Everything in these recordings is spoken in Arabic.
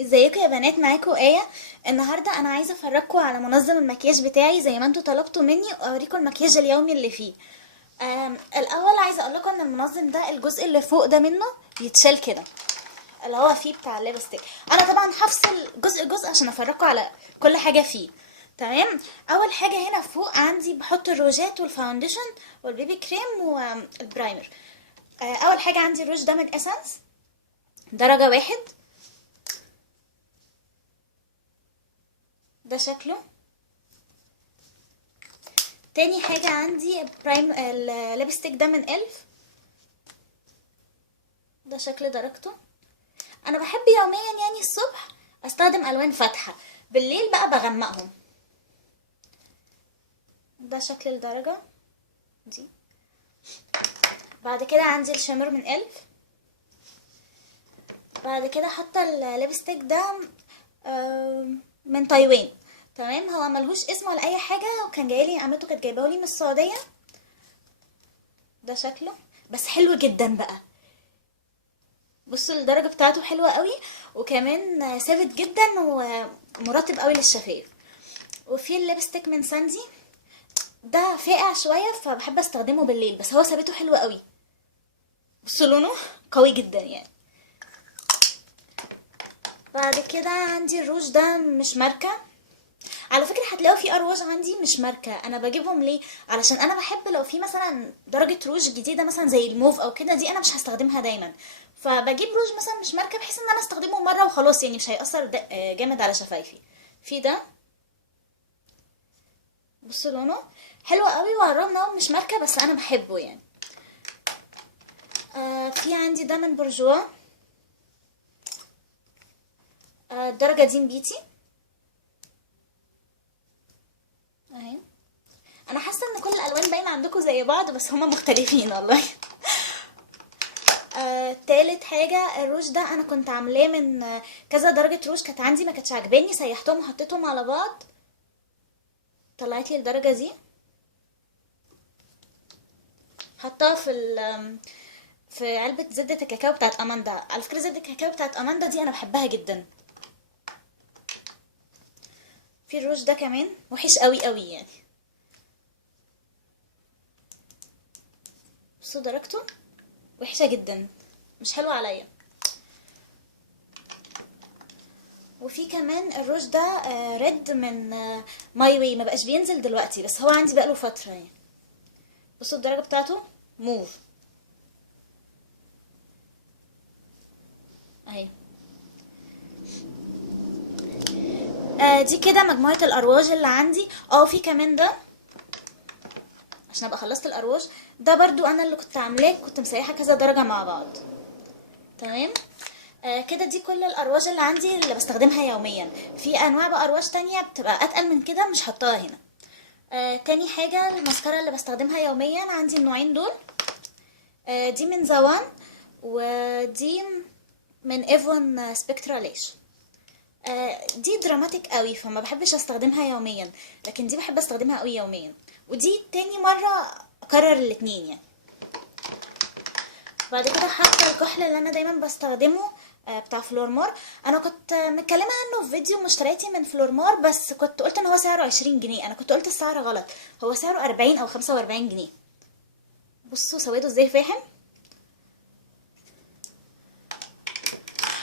ازيكم يا بنات؟ معاكم آية. النهاردة انا عايزة افرجكم على منظم المكياج بتاعي زي ما انتوا طلبتوا مني، واوريكم المكياج اليومي اللي فيه. الاول عايزة اقول لكم ان المنظم ده الجزء اللي فوق ده منه بيتشال كده، اللي هو فيه بتاع الليبستيك. انا طبعا هفصل جزء جزء عشان افرجكم على كل حاجة فيه. تمام. اول حاجة هنا فوق عندي بحط الروجات والفاونديشن والبيبي كريم والبرايمر. اول حاجة عندي الروج ده من اسنس درجة واحد. ده شكله. تاني حاجة عندي برايم الليبستيك ده من إلف. ده شكل درجته. أنا بحب يوميا يعني الصبح أستخدم ألوان فاتحة، بالليل بقى بغمقهم. ده شكل الدرجة دي. بعد كده عندي الشمر من إلف. بعد كده حاطة الليبستيك ده من تايوان. تمام، هو ملهوش اسم ولا أي حاجة، وكان جايلي عمته كانت جايبهولي من السعودية. ده شكله بس حلو جدا بقى. بصوا الدرجة بتاعته حلوة قوي، وكمان ثابت جدا ومرطب قوي للشفايف. وفي الليبستيك من ساندي. ده فاقع شوية فبحب استخدمه بالليل، بس هو ثابته حلو قوي. بصوا لونه قوي جدا يعني. بعد كده عندي الروج ده مش ماركة. على فكرة هتلاقوا في أرواج عندي مش ماركة، أنا بجيبهم ليه؟ علشان أنا بحب لو في مثلا درجة روج جديدة مثلا زي الموف أو كده، دي أنا مش هستخدمها دايما. فبجيب روج مثلا مش ماركة بحيث إن أنا استخدمه مرة وخلاص، يعني مش هيأثر جامد على شفايفي. في ده. بصوا لونه حلو قوي، وعلى الرغم إن هو مش ماركة بس أنا بحبه يعني. في عندي ده من برجوا. الدرجة دي بيتي اهي. انا حاسه ان كل الالوان باينه عندكم زي بعض، بس هما مختلفين والله. تالت حاجة الروج ده انا كنت عاملاه من كذا درجة روج، كانت عندي ما كانتش عاجباني، سيحتهم وحطيتهم على بعض طلعت لي الدرجة دي. حطها في علبة زبدة الكاكاو بتاعت اماندا. على فكرة زبدة الكاكاو بتاعت اماندا دي انا بحبها جدا. في الروج ده كمان وحش قوي قوي يعني. بصوا درجته وحشة جدا، مش حلوة عليا. وفي كمان الروج ده ريد من ماي واي، ما بقاش بينزل دلوقتي بس هو عندي بقاله فترة يعني. بصوا الدرجة بتاعته موف اهي. دي كده مجموعة الأرواج اللي عندي. في كمان ده عشان ابقى خلصت الأرواج. ده برضو انا اللي كنت عاملاه، كنت مسيحة كذا درجة مع بعض. تمام. كده دي كل الأرواج اللي عندي اللي بستخدمها يوميا. في انواع بقى أرواج تانية بتبقى اتقل من كده مش حطاها هنا. تاني حاجة الماسكارا اللي بستخدمها يوميا عندي النوعين دول. دي من زوان، ودي من ايفون سبكترا ليش. دي دراماتيك قوي فما بحبش استخدمها يوميا، لكن دي بحب استخدمها قوي يوميا. ودي تاني مرة اكرر الاتنين يعني. بعد كده حاطه الكحل اللي انا دايما بستخدمه بتاع فلورمار. انا كنت متكلمه عنه في فيديو مشترياتي من فلورمار، بس كنت قلت ان هو سعره 20 جنيه. انا كنت قلت السعر غلط، هو سعره 40 او 45 جنيه. بصوا سويته ازاي فاهم.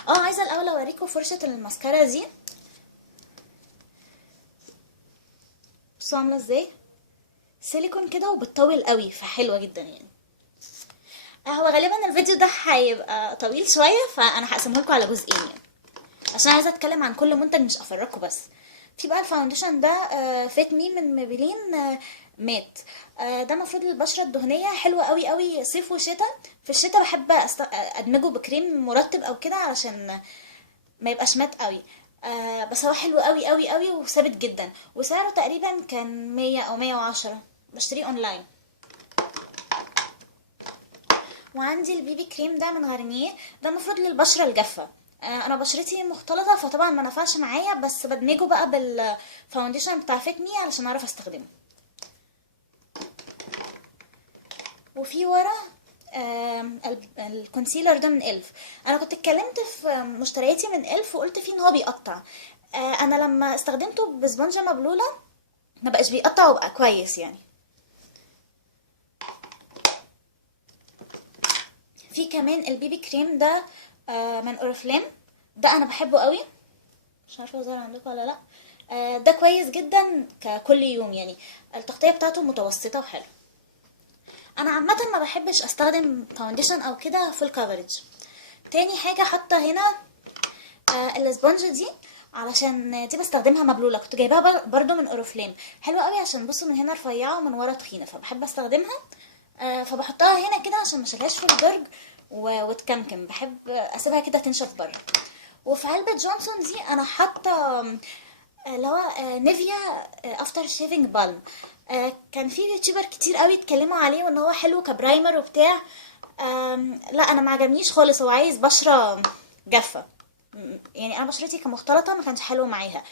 عايزه الاول اوريكم فرشه الماسكارا دي. بصوا عامله ازاي، سيليكون كده وبتطول قوي فحلوه جدا يعني. هو غالبا الفيديو ده هيبقى طويل شويه، فانا هقسمه لكم على جزئين يعني، عشان عايزه اتكلم عن كل منتج مش افرجكم بس. في بقى الفاونديشن ده فيت مي من ميبلين مات. ده مفروض للبشره الدهنيه، حلو قوي قوي صيف وشتاء. في الشتاء بحب ادمجه بكريم مرطب او كده علشان ما يبقاش مات قوي. بس هو حلو قوي قوي قوي وثابت جدا، وسعره تقريبا كان 100 او 110. بشتريه اونلاين. وعندي البيبي كريم ده من غارنيه. ده المفروض للبشره الجافه. انا بشرتي مختلطه فطبعا ما نفعش معايا، بس بدمجه بقى بالفاونديشن بتاع فيت مي علشان اعرف استخدمه. وفي ورا الكونسيلر ده من إلف. انا كنت اتكلمت في مشترياتي من إلف وقلت فيه ان هو بيقطع. انا لما استخدمته بسبونجة مبلولة ما بقاش بيقطع وبقى كويس يعني. في كمان البيبي كريم ده من اوريفليم، ده انا بحبه قوي، مش عارفه ظهر عندكم ولا لا. ده كويس جدا ككل يوم يعني، التغطيه بتاعته متوسطه وحلو. انا عامه ما بحبش استخدم فاونديشن او كده فول كفرج. تاني حاجه حاطه هنا الاسبونج دي، علشان دي بستخدمها مبلوله، كنت جايباها برضو من اوريفليم، حلوه قوي عشان بصوا من هنا رفيعه ومن ورا تخينه، فبحب استخدمها. فبحطها هنا كده عشان ما اشيلهاش في الدرج وتكمكم، بحب اسيبها كده تنشف بره. وفي علبه جونسون دي انا حاطه اللي هو نيفيا افتر شيفنج بالم. كان في يوتيوبر كتير قوي اتكلموا عليه وان هو حلو كبرايمر وبتاع. لا انا ما عجبنيش خالص، هو عايز بشره جافه، يعني انا بشرتي كمختلطه ما كانش حلو معاها.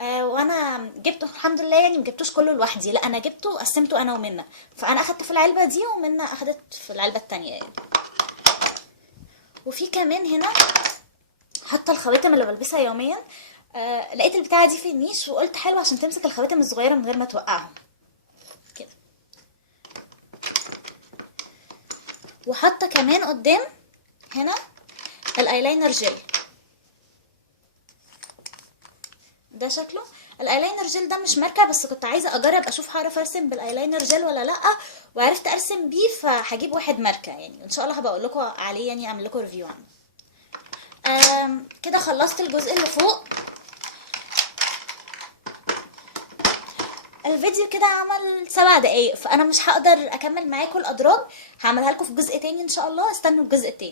وانا جبته الحمد لله يعني، ما جبتوش كله لوحدي، لا انا جبته قسمته انا ومنى، فانا اخدت في العلبه دي ومنى اخدت في العلبه التانية يعني. وفي كمان هنا حاطه الخواتم اللي بلبسها يوميا. لقيت البتاعه دي في النيش وقلت حلو عشان تمسك الخواتم الصغيره من غير ما توقعهم كده. وحاطه كمان قدام هنا الايلاينر جل، ده شكله. الايلاينر جل ده مش ماركه، بس كنت عايزه اجرب اشوف هعرف ارسم بالايلاينر جل ولا لا، وعرفت ارسم بيه فهجيب واحد ماركه يعني، ان شاء الله هبقى اقول لكم عليه يعني، اعمل لكم ريفيو عنه. كده خلصت الجزء اللي فوق. الفيديو كده عمل 7 دقايق، فانا مش هقدر اكمل معاكم الاضراب، هعملها لكم في جزء تاني ان شاء الله، استنوا الجزء التاني.